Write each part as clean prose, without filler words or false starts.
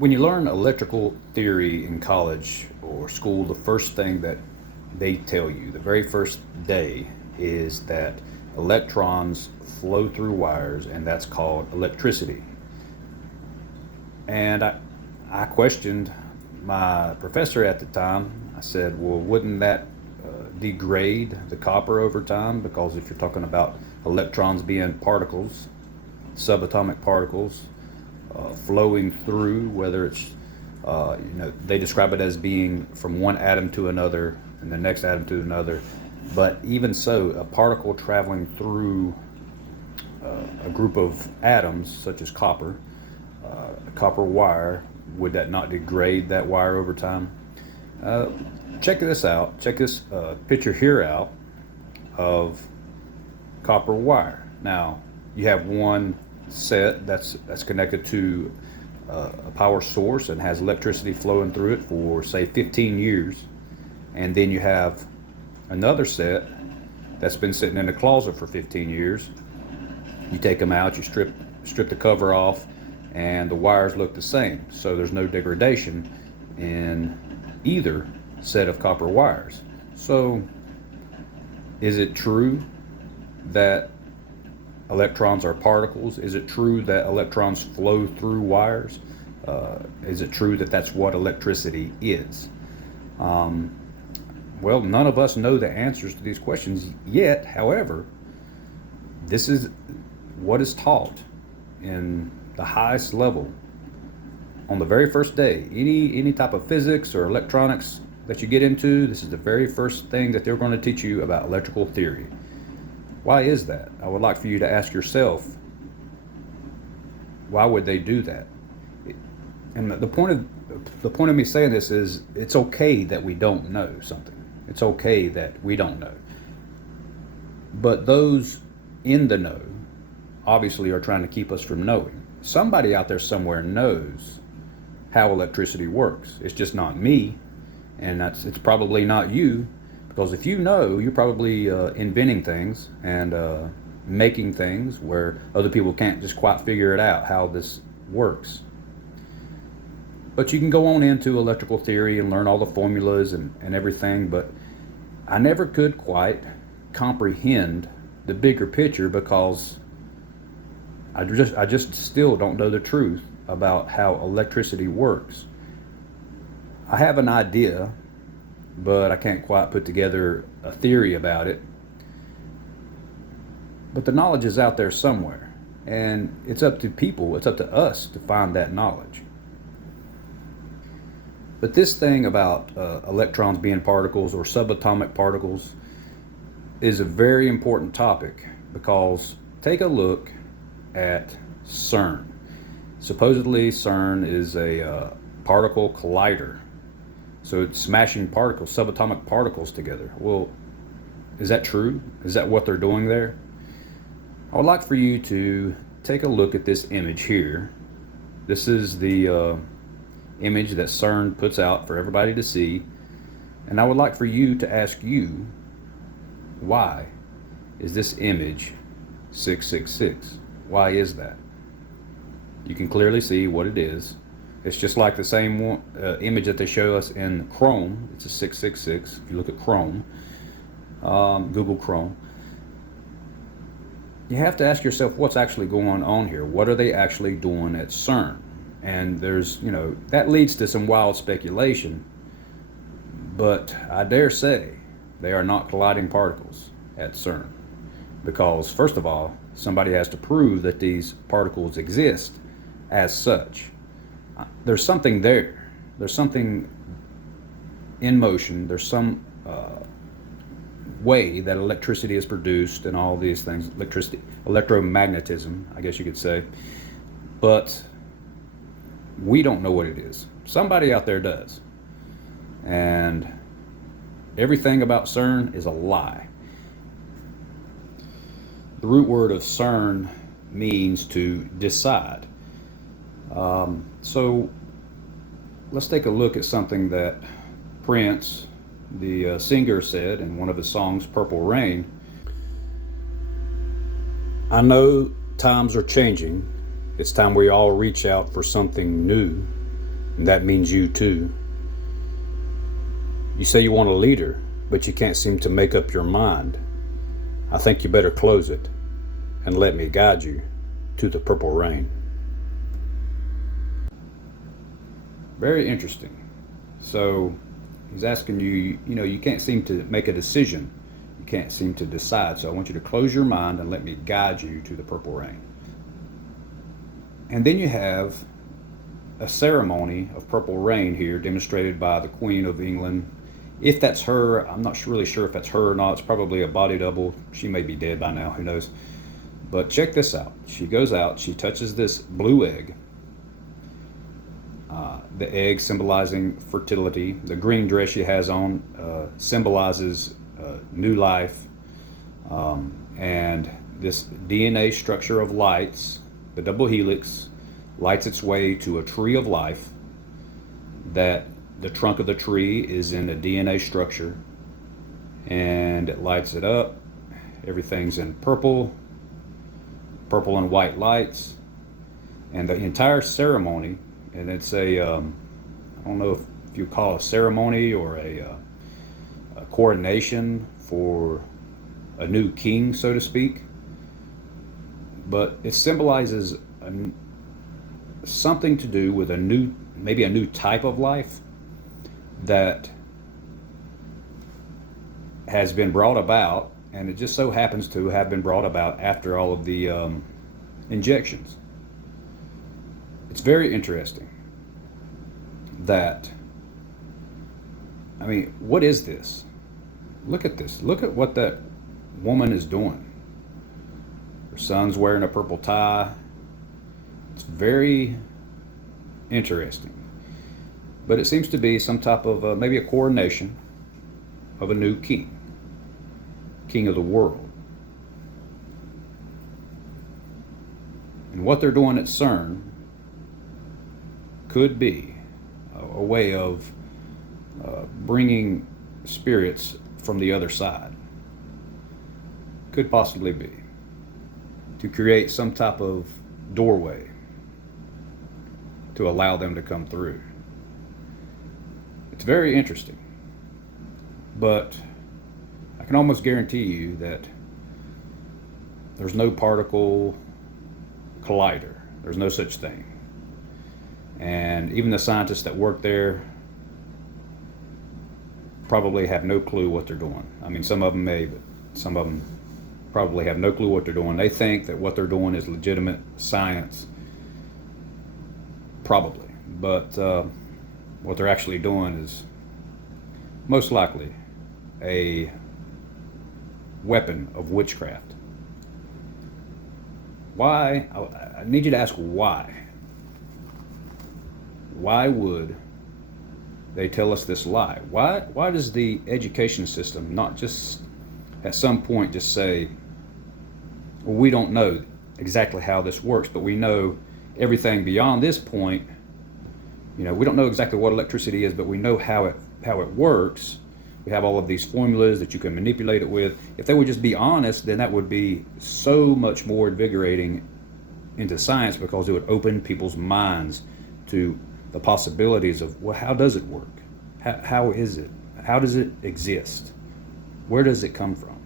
When you learn electrical theory in college or school, the first thing that they tell you, the very first day, is that electrons flow through wires, and that's called electricity. And I questioned my professor at the time. I said, well, wouldn't that degrade the copper over time? Because if you're talking about electrons being particles, subatomic particles, flowing through, whether it's, they describe it as being from one atom to another and the next atom to another. But even so, a particle traveling through a group of atoms, such as copper, a copper wire, would that not degrade that wire over time? Check this out. Check this picture here out of copper wire. Now, you have one set that's connected to a power source and has electricity flowing through it for, say, 15 years. And then you have another set that's been sitting in the closet for 15 years. You take them out, you strip the cover off, and the wires look the same. So there's no degradation in either set of copper wires. So is it true that electrons are particles? Is it true that electrons flow through wires? Is it true that that's what electricity is? Well, none of us know the answers to these questions yet. However, this is what is taught in the highest level on the very first day. Any type of physics or electronics that you get into, this is the very first thing that they're going to teach you about electrical theory. Why is that? I would like for you to ask yourself, why would they do that? And the point of me saying this is, it's okay that we don't know something. It's okay that we don't know. But those in the know obviously are trying to keep us from knowing. Somebody out there somewhere knows how electricity works. It's just not me, and it's probably not you, because if you know, you're probably inventing things and making things where other people can't just quite figure it out how this works. But you can go on into electrical theory and learn all the formulas and everything, but I never could quite comprehend the bigger picture, because I just still don't know the truth about how electricity works. I have an idea, but I can't quite put together a theory about it. But the knowledge is out there somewhere, and it's up to people, it's up to us to find that knowledge. But this thing about electrons being particles or subatomic particles is a very important topic, because take a look at CERN. Supposedly CERN is a particle collider. So it's smashing particles, subatomic particles together. Well, is that true? Is that what they're doing there? I would like for you to take a look at this image here. This is the image that CERN puts out for everybody to see. And I would like for you to ask you, why is this image 666? Why is that? You can clearly see what it is. It's just like the same image that they show us in Chrome. It's a 666. If you look at Chrome, Google Chrome, you have to ask yourself what's actually going on here. What are they actually doing at CERN? And there's, that leads to some wild speculation, but I dare say they are not colliding particles at CERN, because first of all, somebody has to prove that these particles exist as such. There's something there. There's something in motion. There's some way that electricity is produced and all these things. Electricity, electromagnetism, I guess you could say. But we don't know what it is. Somebody out there does. And everything about CERN is a lie. The root word of CERN means to decide. So let's take a look at something that Prince, the singer, said in one of his songs, Purple Rain. I know times are changing. It's time we all reach out for something new. And that means you too. You say you want a leader, but you can't seem to make up your mind. I think you better close it and let me guide you to the purple rain. Very interesting. So he's asking you, you can't seem to make a decision. You can't seem to decide. So I want you to close your mind and let me guide you to the purple rain. And then you have a ceremony of purple rain here demonstrated by the Queen of England. If that's her, I'm not really sure if that's her or not. It's probably a body double. She may be dead by now, who knows. But check this out. She goes out, she touches this blue egg. The egg symbolizing fertility. The green dress she has on symbolizes new life. And this DNA structure of lights, the double helix, lights its way to a tree of life. That the trunk of the tree is in a DNA structure, and it lights it up. Everything's in purple and white lights, and the entire ceremony. And it's I don't know if you call it a ceremony or a coronation for a new king, so to speak. But it symbolizes something to do with maybe a new type of life that has been brought about, and it just so happens to have been brought about after all of the injections. It's very interesting that, what is this? Look at this. Look at what that woman is doing. Her son's wearing a purple tie. It's very interesting. But it seems to be some type of maybe a coronation of a new king of the world. And what they're doing at CERN could be a way of bringing spirits from the other side. Could possibly be to create some type of doorway to allow them to come through. It's very interesting, but I can almost guarantee you that there's no particle collider. There's no such thing. And even the scientists that work there probably have no clue what they're doing. Some of them may, but some of them probably have no clue what they're doing. They think that what they're doing is legitimate science, probably. But what they're actually doing is most likely a weapon of witchcraft. Why? I need you to ask why. Why would they tell us this lie? Why does the education system not just at some point just say, well, we don't know exactly how this works, but we know everything beyond this point. We don't know exactly what electricity is, but we know how it works. We have all of these formulas that you can manipulate it with. If they would just be honest, then that would be so much more invigorating into science, because it would open people's minds to the possibilities of, well, how does it work? How is it? How does it exist? Where does it come from?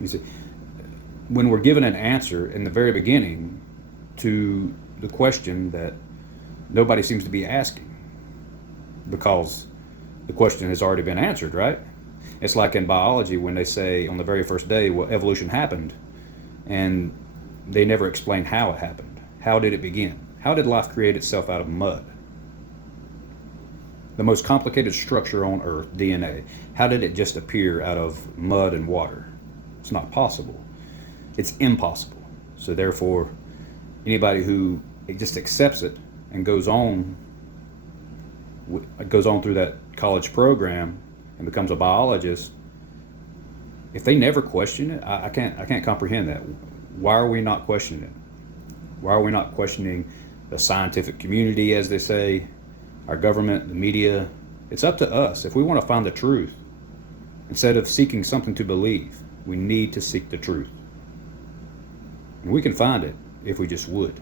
You see, when we're given an answer in the very beginning to the question that nobody seems to be asking, because the question has already been answered, right? It's like in biology when they say on the very first day, well, evolution happened, and they never explain how it happened. How did it begin? How did life create itself out of mud? The most complicated structure on Earth, DNA. How did it just appear out of mud and water? It's not possible. It's impossible. So therefore, anybody who just accepts it and goes on through that college program and becomes a biologist, if they never question it, I can't comprehend that. Why are we not questioning it? Why are we not questioning the scientific community, as they say, our government, the media? It's up to us. If we want to find the truth, instead of seeking something to believe, we need to seek the truth. And we can find it if we just would.